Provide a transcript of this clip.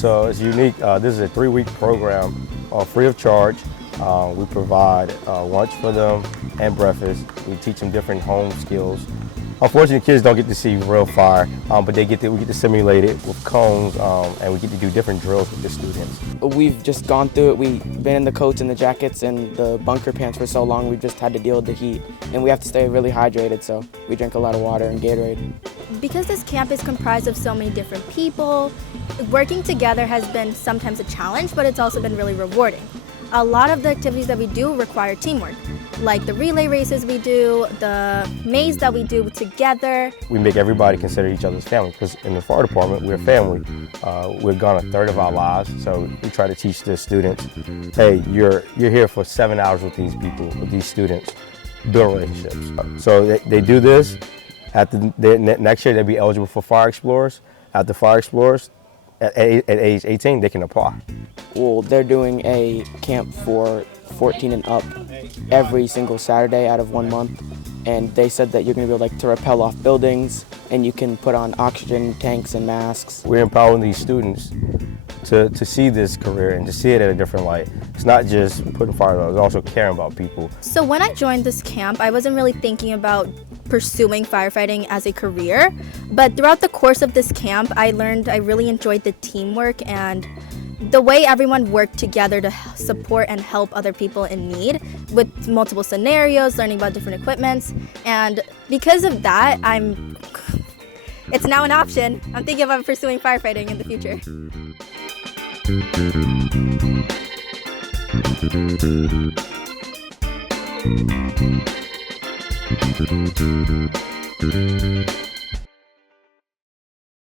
So it's unique. This is a 3-week program, free of charge. We provide lunch for them and breakfast. We teach them different home skills. Unfortunately, kids don't get to see real fire, but we get to simulate it with cones, and we get to do different drills with the students. We've just gone through it. We've been in the coats and the jackets and the bunker pants for so long, we've just had to deal with the heat. And we have to stay really hydrated, so we drink a lot of water and Gatorade. Because this camp is comprised of so many different people, working together has been sometimes a challenge, but it's also been really rewarding. A lot of the activities that we do require teamwork, like the relay races we do, the maze that we do together. We make everybody consider each other's family, because in the fire department, we're family. We're gone a third of our lives, so we try to teach the students, hey, you're here for 7 hours with these people, with these students, build relationships. So they do this. Next year, they'll be eligible for Fire Explorers. After Fire Explorers, at age 18, they can apply. Well, they're doing a camp for 14 and up every single Saturday out of 1 month. And they said that you're going to be able to rappel off buildings, and you can put on oxygen tanks and masks. We're empowering these students to see this career and to see it in a different light. It's not just putting fires out, it's also caring about people. So when I joined this camp, I wasn't really thinking about pursuing firefighting as a career, but throughout the course of this camp, I learned I really enjoyed the teamwork and the way everyone worked together to support and help other people in need with multiple scenarios, learning about different equipments, and because of that, it's now an option. I'm thinking about pursuing firefighting in the future. Thank you.